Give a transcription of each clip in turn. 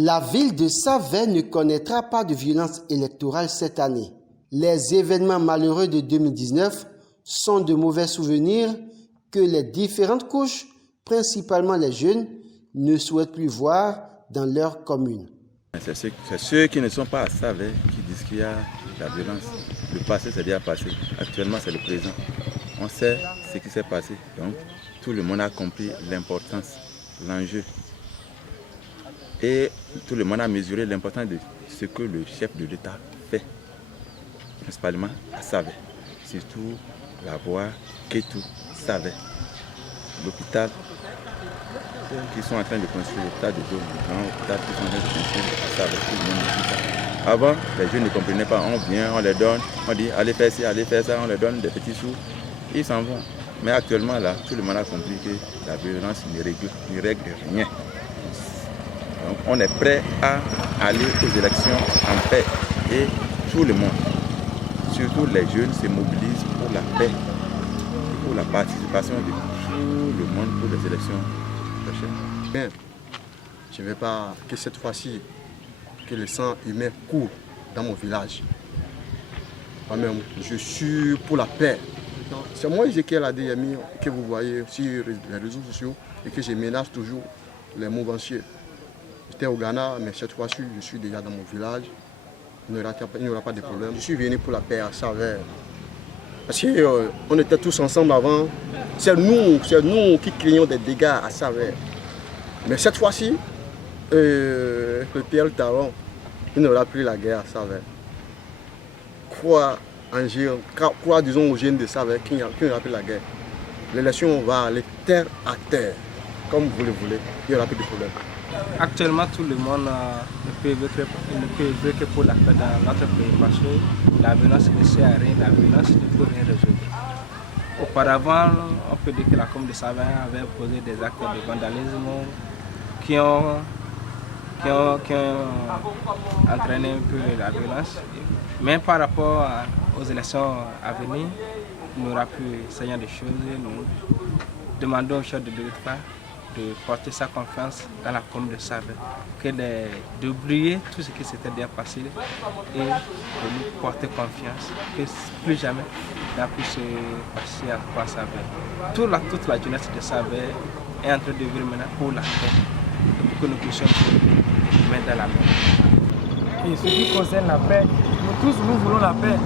La ville de Savè ne connaîtra pas de violence électorale cette année. Les événements malheureux de 2019 sont de mauvais souvenirs que les différentes couches, principalement les jeunes, ne souhaitent plus voir dans leur commune. C'est ceux qui ne sont pas à Savè qui disent qu'il y a la violence. Le passé, c'est déjà passé. Actuellement, c'est le présent. On sait ce qui s'est passé. Donc, tout le monde a compris l'importance, l'enjeu. Et tout le monde a mesuré l'importance de ce que le chef de l'État fait, principalement à Savè. Surtout la voie Kétou, Savè. L'hôpital qui sont en train de construire, l'hôpital de Dôme, le grand hôpital qui sont en train de construire à Savè. Tout le monde dit ça. Avant, les jeunes ne comprenaient pas. On vient, on les donne, on dit allez faire ci, allez faire ça, on les donne des petits sous, ils s'en vont. Mais actuellement, là, tout le monde a compris que la violence ne règle rien. Donc, on est prêt à aller aux élections en paix. Et tout le monde, surtout les jeunes, se mobilisent pour la paix, pour la participation de tout le monde pour les élections prochaines. Bien, je ne veux pas que cette fois-ci, que le sang humain coule dans mon village. Moi-même, je suis pour la paix. C'est moi, Ezekiel Adeyemi, que vous voyez sur les réseaux sociaux et que je menace toujours les mouvanciers. J'étais au Ghana, mais cette fois-ci, je suis déjà dans mon village. Il n'y aura pas de problème. Je suis venu pour la paix à Savè. Parce qu'on était tous ensemble avant. C'est nous qui craignons des dégâts à Savè. Mais cette fois-ci, le Pierre Taron, il n'aura plus la guerre à Savè. Crois, disons, aux jeunes de Savè qu'il n'y aura plus la guerre. L'élection va aller terre à terre, comme vous le voulez. Il n'y aura plus de problème. Actuellement, tout le monde ne peut œuvrer que pour la paix dans notre pays parce que la violence ne sert à rien, la violence ne peut rien résoudre. Auparavant, on peut dire que la commune de Savè avait posé des actes de vandalisme qui ont entraîné un peu la violence. Mais par rapport aux élections à venir, nous aura pu savoir des choses. Nous demandons au chef de l'État de porter sa confiance dans la commune de Savè, d'oublier tout ce qui s'était déjà passé et de nous porter confiance que plus jamais il n'a pu se passer à Savè. Toute la jeunesse de Savè est en train de vivre maintenant pour la paix, pour que nous puissions mettre dans la paix. Et ce qui concerne la paix, nous tous nous voulons la paix.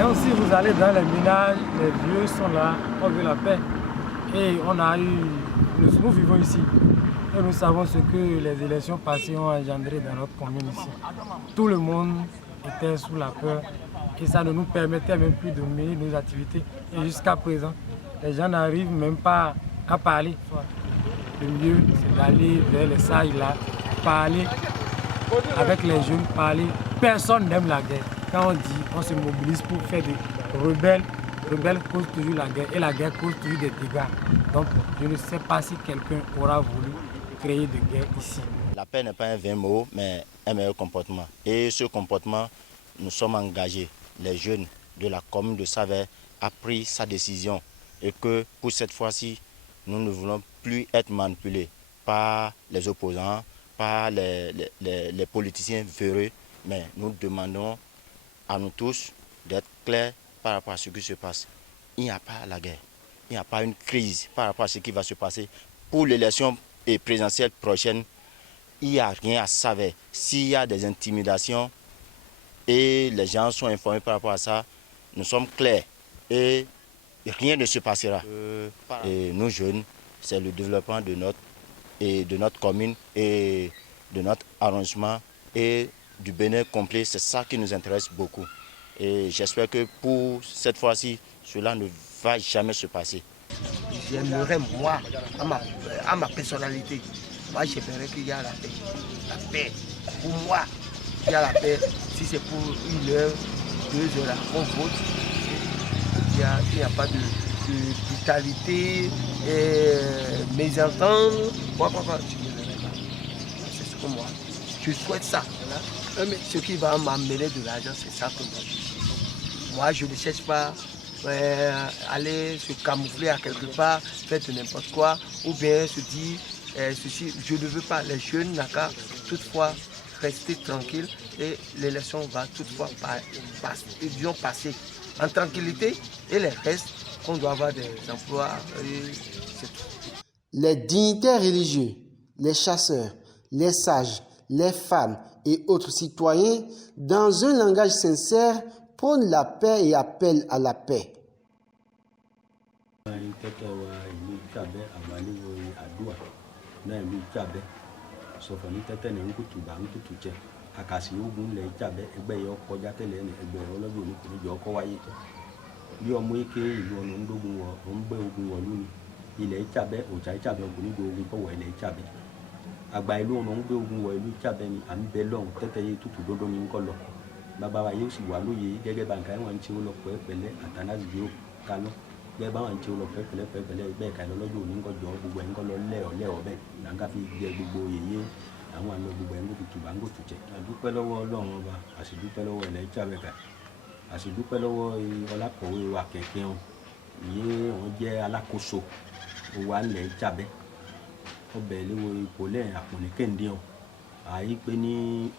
Et aussi vous allez dans les ménages, les vieux sont là, on veut la paix. Et nous vivons ici. Et nous savons ce que les élections passées ont engendré dans notre commune ici. Tout le monde était sous la peur et ça ne nous permettait même plus de mener nos activités. Et jusqu'à présent, les gens n'arrivent même pas à parler. Le mieux, c'est d'aller vers les sages là, parler avec les jeunes, parler. Personne n'aime la guerre. Quand on dit, on se mobilise pour faire des rebelles. Rebelle cause toujours la guerre et la guerre cause toujours des dégâts. Donc je ne sais pas si quelqu'un aura voulu créer de guerre ici. La paix n'est pas un vain mot, mais un meilleur comportement. Et ce comportement, nous sommes engagés. Les jeunes de la commune de Savè ont pris sa décision. Et que pour cette fois-ci, nous ne voulons plus être manipulés par les opposants, par les politiciens véreux. Mais nous demandons à nous tous d'être clairs par rapport à ce qui se passe. Il n'y a pas la guerre, il n'y a pas une crise par rapport à ce qui va se passer. Pour l'élection présidentielle prochaine, il n'y a rien à Savè. S'il y a des intimidations et les gens sont informés par rapport à ça, nous sommes clairs et rien ne se passera. Et nous jeunes, c'est le développement de notre commune et de notre arrondissement et du Bénin complet, c'est ça qui nous intéresse beaucoup. Et j'espère que pour cette fois-ci, cela ne va jamais se passer. J'aimerais, moi, à ma personnalité, moi j'aimerais qu'il y ait la paix. La paix. Pour moi, il y a la paix. Si c'est pour 1 heure, 2 heures, on vote. Il n'y a pas de brutalité, mésentente. Moi, je ne pas. C'est ce que moi, je souhaite ça. Mais ce qui va m'amener de l'argent, c'est ça que moi je suis. Moi, je ne cherche pas aller se camoufler à quelque part, faire de n'importe quoi, ou bien se dire ceci, je ne veux pas. Les jeunes n'ont qu'à toutefois rester tranquille et l'élection va toutefois passer en tranquillité et les restes qu'on doit avoir des emplois. Les dignitaires religieux, les chasseurs, les sages, les femmes et autres citoyens, dans un langage sincère, prônent la paix et appellent à la paix. ilẹ̀ Ìtsàbẹ́ òjà Ìtsàbẹ́ ọkùnrin do ogun kọ́wọ́ ilẹ̀ Ìtsàbẹ́ àgbà ìlú ọ̀nà ń gbé ogun wọ ìlú Ìtsàbẹ́ ni à ń bẹ lọ́hùn tẹ́tẹ́ yé tutù dọ́dọ́ ní ńkọ́ lọ bàbá wa yóò sì wà lóye gẹ́gẹ́ bá nǹkan ẹ̀wọ̀n ń tí ó lọ pẹ́ẹ́pẹ́lẹ́ àtànáàzì yóò kaná gẹ́gẹ́ bá wọn ń tí ó lọ pẹ́ẹ́pẹ́lẹ́ bẹ́ẹ̀ ká lọ́jọ́ òní ńkọ́ jọ gbogbo ẹ̀ ńkọ́ lọ lẹ́ọ̀ bẹ́ẹ̀ làǹkà fi jẹ gbogbo yèyé àwọn àlọ́ gbogbo ẹ̀ ń gbòtù tùbà ń gbòtù jẹ. àdúpẹ́ lọ́wọ́ Ọlọ́run ọba àṣìdúpẹ́ lọ́wọ́ ilẹ̀ Ìtsàbẹ́ ká àṣìdúpẹ́ lọ́wọ́ ọlákọ̀wé wa kẹ̀kẹ́ wọn ìyẹn wọn jẹ́ alákòóso wa lẹ̀ Ìtsàbẹ́ ọbẹ̀ léwo ipò lẹ́yìn àpòní kéde hàn àyí pé ní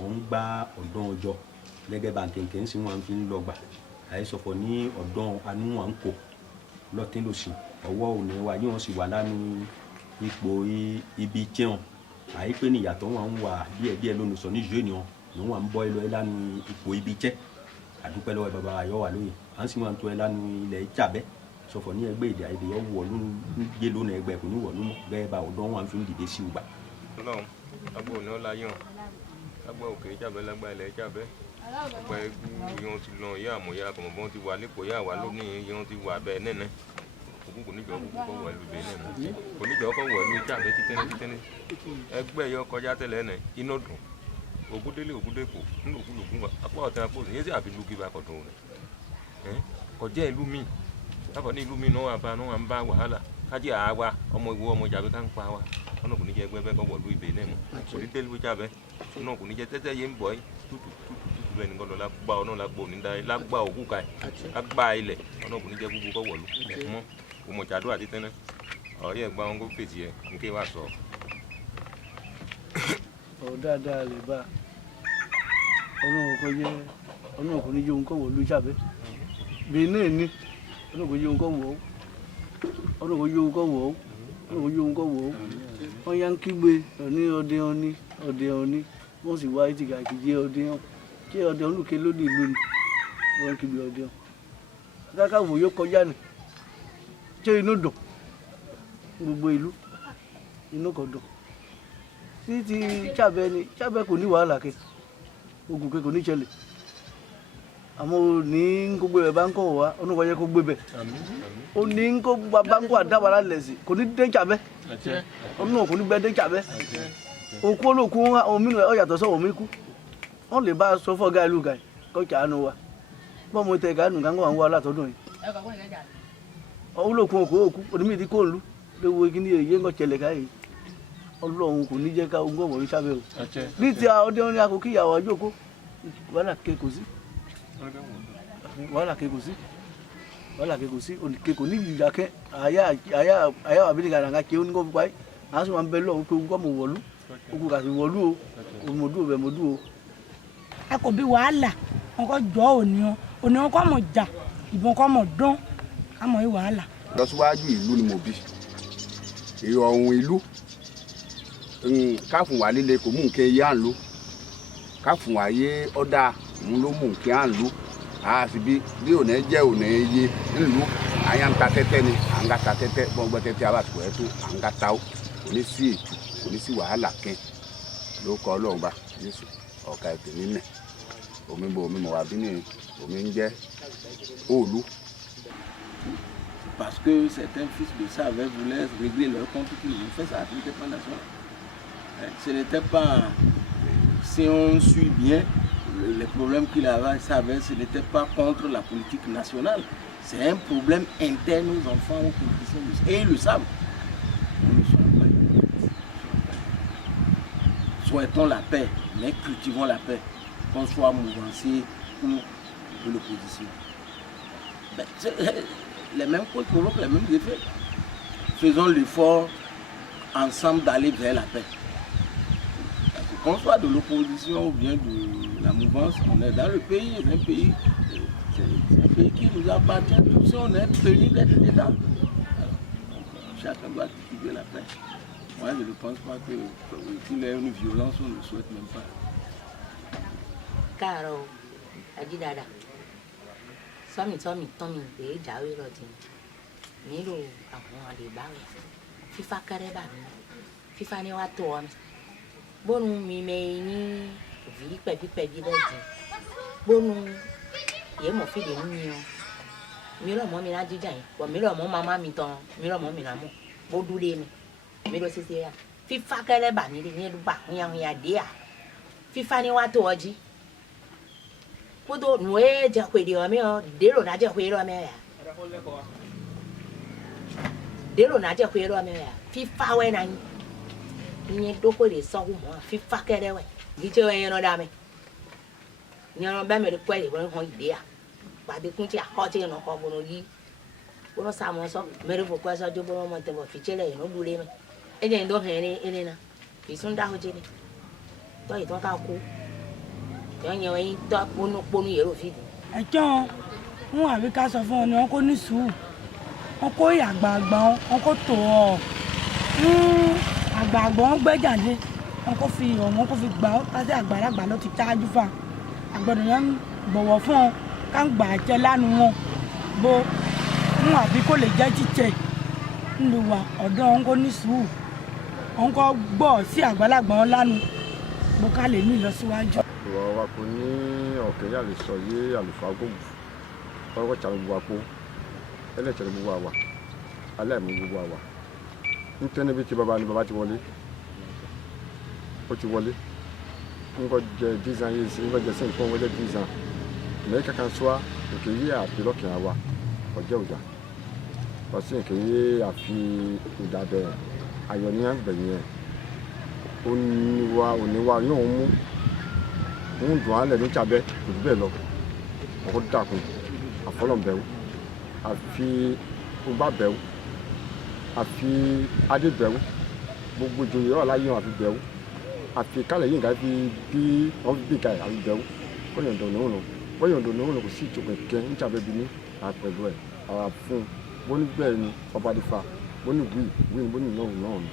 òun gba ọ̀dán ọjọ́ gẹ́gẹ́ bá kẹ̀kẹ́ ń sìn wọn fi ń lọ gbà àyí sọ̀fọ̀ ní ọ̀dán anúwọ̀n kò lọ́tí lòsì ọwọ́ òní wa yíwọ̀n sì wà lánú ipò ibi jẹun àyí pé ní ìyàtọ̀ wọn ń wà díẹ̀díẹ̀ lónìí sọ ní ìjọ ènìyàn lòun wà ń bọ́ ẹ lọ ẹ lánú ipò ibi jẹ́ àdúpẹ́ lọ́wọ́ bàbá ayọ̀ wà lóye à ń sì wọn tó ẹ lánú ilẹ̀ Ìtsàbẹ́ sọfọ ní ẹgbẹ́ èdè àìdè yọ wọ ló ń gbé lónìí ẹgbẹ́ kò ní wọ lónìí bẹ́ẹ̀ bá ọ̀dọ́ wọn fi ń dìde sí ìgbà. Ọlọ́run lágbó òní ọlá yàn lágbó òkè Ìtsàbẹ́ lágbá ilẹ̀ Ìtsàbẹ́ ọgbà ẹgbẹ́ yìí ti lọ ìyá àmọ̀yá àkọ̀mọ̀bọ́n ti wà lẹ́kọ̀ọ́ yà wà lónìí yìí ti wà bẹ́ẹ̀ nẹ́nẹ́ òkú kò níjọ́ kọ́ wọ̀ ẹlú bẹ́ẹ̀ nẹ́nẹ́ kò níjọ́ kọ́ wọ̀ ẹlú Ìtsàbẹ́ títẹ́ni ẹgbẹ́ yọ kọjá tẹ́lẹ̀ ẹ̀ iná dùn ògúndélé ògúndépò nínú ògúnlògún apá ọ̀tẹ̀ apá òsì yẹn sì àfi lùkì bá kọ̀dùn rẹ̀ kọjá ìlú míì lábọ̀ ní ìlú mi náà wà bá náà wà ń bá wàhálà kájí àwa ọmọ ìwọ ọmọ Ìtsàbẹ́ ká ń pa wa ọ̀nà kò ní jẹ́ ẹgbẹ́ bẹ́ẹ̀ kọ́ wọ̀lú ibè náà mọ̀ kò ní tẹ́lẹ̀ Ìtsàbẹ́ ọ̀nà kò ní jẹ́ tẹ́tẹ́ yé ń bọ̀ yìí tútù bẹ́ẹ̀ ni kọ́ńtò lágbá ọ̀nà lágbá òní dá lágbá òkú ká lágbá ilẹ̀ ọ̀nà kò ní jẹ́ gbogbo kọ́ wọ̀lú mọ́ ọmọ Ìtsàdó àti tẹ́nẹ́ ọ̀rẹ́ ẹ̀gbá wọn kó fèsì ẹ̀ ń ké wà sọ. ọ̀rọ̀ dáadáa lè bá ọ̀nà kò ní jẹ́ òun kọ́ wọ̀lú Ìtsàbẹ́ bẹ́ẹ̀ náà ni ọ̀nà kò yí ohun kọ́ wọ̀ ọ́ ọ̀nà kò yí ohun kọ́ wọ̀ ọ́ ọ̀nà kò yí ohun kọ́ wọ̀ ọ́ wọ́n yá ń kígbe ọ̀ní ọdẹ ọ̀ní wọ́n sì wá ìtìkà ìkìjẹ́ ọdẹ hàn kí ọdẹ olùkẹ́ lóde ìlú ni wọ́n ń kígbe ọdẹ hàn káká wò yóò kọjá ni ṣé inú dùn gbogbo ìlú inú kò dùn sí ti Ìtsàbẹ́ ni Ìtsàbẹ́ kò ní wàhálà kẹ ogun kẹ kò ní ṣẹlẹ̀ àmọ́ ní gbogbo ẹ̀ bá ń kọ́ wá ọ̀nà wáyé kó gbé bẹ̀ ó ní kó bá ń kó àdáwàlá lẹ̀sìn kò ní dé Ìtsàbẹ́ ọ̀nà kò ní bẹ́ẹ̀ dé Ìtsàbẹ́ òkú olóòkú omi ọ̀yàtọ̀ sọ̀wọ́ mi kú wọ́n lè bá a sọ fọ́ gáà ìlú gáà kọ́ ìtsàánú wa bọ́ọ̀ mo tẹ gáànù gángọ́ àwọn alátọ́dún yìí olóòkú òkú onímì ti kó ń lú léwu kí ni èyí ń kọ́ tẹ̀lẹ̀ káyìí Ọlọ́run kò ní jẹ́ ká ogún ọ̀wọ́ Ìtsàbẹ́ o ní ti ọdẹ orin akókí ìyàwó àjòkó wàhálà kéko sí wàhálà kéko sí kéko ní ìjà kẹ àyà àbílẹ̀ gàdàgà kí ó ní kó fi parí àwọn sì máa ń bẹ lọ́wọ́ pé ogún kọ́ mọ̀ wọ̀lú ogún kà sí wọ̀lú o òmòdú ò bẹ̀ mọ̀dú o. ẹ kò bí wàhálà wọn kò jọ òní wọn kò mọ̀ jà ìbọn kò mọ̀ dán ká mọ̀ yí wàhálà. lọ́síwájú ìlú ni mo bí ìrọ̀rùn ìlú káfùn wà líle kò mú nǹkan yá ń lò káfùn wà yé ọ̀dà òun ló mú nǹkan à ń lò àti bí òní jẹ́ òní yé ńlú àyà ń ta tẹ́tẹ́ ni à ń ga ta tẹ́tẹ́ gbọ́ngbọ́n tẹ́tẹ́ abàtúkọ̀ ẹ̀ tó à ń ga ta ó kò ní sí ètò kò ní sí wàhálà kẹ́ ló kọ́ Ọlọ́run bá Jésù ọ̀ka ètò nílẹ̀ omi mọ̀ wá bí ní omi ń jẹ́ òòlù. Parce que certains fils de Savais voulaient régler leur compte qu'ils ont fait, ça n'était pas national. Ce n'était pas, si on suit bien les problèmes qu'il avait, Savais, ce n'était pas contre la politique nationale. C'est un problème interne aux enfants, aux politiciens, et ils le savent. Nous ne sommes pas. Souhaitons la paix, mais cultivons la paix, qu'on soit mouvancier ou de l'opposition. Les mêmes causes provoquent les mêmes effets. Faisons l'effort ensemble d'aller vers la paix. qu'on soit de l'opposition ou bien de la mouvance, on est dans le pays, c'est un pays qui nous appartient, tous on est tenus d'être dedans. Chacun doit cultiver la paix. Moi, je ne pense pas qu'il y ait une violence, on ne le souhaite même pas. Caro, Adidada, Somi, Tommy, Jawi Rotin, Milo, Ahon, de Bawe, Fifa Careba, Fifa Newaton, Bonu, Mimei, Vi, Pepi, Bonu, Yemo Fide Mio, Miro Momina Jai, or Miro Mama Miton, Miro Mominamo, Bodu Demi, Miro Cecilia, Fifa Careba, near back, young idea, Fifa Newatoji. Puto nuôi cho quỷ điều mấy đứa rồi nãy cho quỷ rồi mấy đứa rồi nãy cho quỷ rồi mấy phi pha quay này nhưng đâu có để sau mà phi pha cái đấy vậy đi chơi nó đam mê nhưng nó bé mày được quay để nó hỏi đi à bà đi cũng chỉ họ chơi nó có nó đi nó sao mà sao mày được quay sao cho nó mà tao phi chơi này nó đu lên mày cái này đâu hè này này nè phi xuống đau chơi này tôi thì tôi cao cú ẹjọ́ wọn àbí ká sọ fún ọ ni wọn kò ní sùúrù wọn kó àgbààgbà wọn kó tó ọ àgbààgbà wọn gbẹ́jàdé wọn kò fi ìrọ̀ wọn kò fi gbà ọ láti àgbàlagbà lọ ti ṣáájú fún àgbàdo yẹn ń bọ̀wọ̀ fún ọ ká ń gbà jẹ lánàá wọn bó wọn àbí kò lè jẹ́ jíjẹ ńlùwà ọ̀dọ́ wọn kò ní sùúrù wọn kò gbọ́ sí àgbàlagbà wọn lánàá bó ká lè ní ìlọsíwájú. Ìwà wa kò ní ọ̀kẹ́ yà lè sọ yé àlùfáà gbòògùn ọkọ̀ tsàlù gbogbo àpò ẹlẹ́tsẹ̀lẹ̀ gbogbo àwà aláìmú gbogbo àwà nítorí níbi tí baba ni baba ti wọlé ó ti wọlé ńkọ jẹ 10 ans yìí sí ńkọ jẹ sẹ́yìn fún ọjọ́ 10 ans mẹ́ríkà kan sọ́à òkè yé àpilọ́kẹ̀ àwà ọjọ́ òjà ọ̀sìn òkè yé àfi ìdàbẹ̀ ayọ̀ ní àgbẹ̀yìn ẹ̀ òníwà yóò mú ń dùn án lẹ̀ ní tsabẹ́ kò jù bẹ́ẹ̀ lọ ọkọ̀ dàkún àfọlọ́n bẹ̀wò àfi ọba bẹ̀wò àfi adé bẹ̀wò gbogbo ìjòyè ọ̀rọ̀ láyé wọn àfi bẹ̀wò àfi kálẹ̀ yìí nǹkan fi bí wọ́n fi bí nǹkan àfi bẹ̀wò bọ́yọ̀ndọ̀ ní òun bọ́yọ̀ndọ̀ ní òun kò sí ìjọba kẹ́ ń tsabẹ́ bí ní àpẹ̀lú ẹ̀ àwọn fún bóní bẹ́ẹ̀ ni ọba adìfa bóní wíì bóní náà ni wọ́n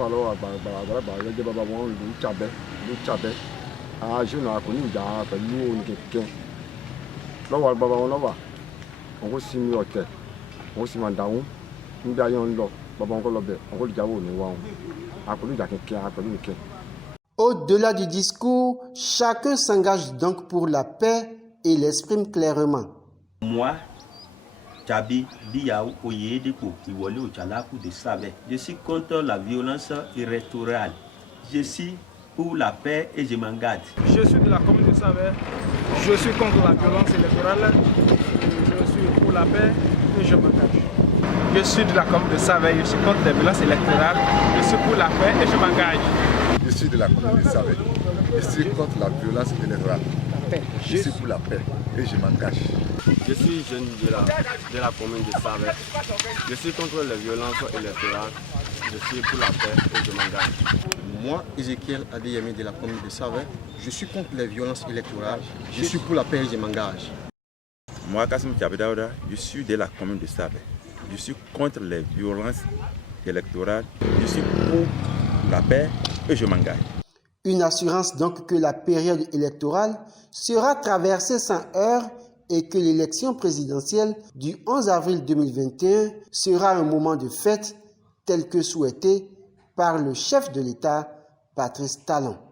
wà lọ́wọ́ àgbàlagbà gẹ́gẹ́ bàbá wọn ló ń tsabẹ́ àjọyọ̀ àkóní ìjà pẹ̀lú oníkẹ̀kẹ́ lọ́wọ́ bàbá wọn lọ́wọ́ wọn kò sí mi ọ̀tẹ̀ wọn kò sí ma dàrún níbi ayé wọn lọ bàbá wọn kò lọ bẹ̀ wọn kò lè jáwọ́ òní wa wọn àkóní ìjà kẹ̀kẹ́ pẹ̀lú nìkẹ́. Au-delà du discours, chacun s'engage donc pour la paix et l'exprime clairement. Moi, Tchabi Biaou Oyedepo, Iwole Ochalaku de Savè, je suis contre la violence électorale. Je suis pour la paix et je m'engage. Je suis de la commune de Savè, je suis contre la violence électorale, je suis pour la paix et je m'engage. Je suis de la commune de Savè, je suis contre la violence électorale, je suis pour la paix et je m'engage. Je suis de la commune de Savè, je suis contre la violence électorale, je suis pour la paix et je m'engage. Je suis jeune de la commune de Savè, je suis contre la violence électorale, je suis pour la paix et je m'engage. Moi, Ezekiel Adeyemi de la commune de Savè, je suis contre les violences électorales, je suis pour la paix et je m'engage. Moi, Kassim Tchabedaouda, je suis de la commune de Savè, je suis contre les violences électorales, je suis pour la paix et je m'engage. Une assurance donc que la période électorale sera traversée sans heurts et que l'élection présidentielle du 11 avril 2021 sera un moment de fête tel que souhaité par le chef de l'État, Patrice Talon.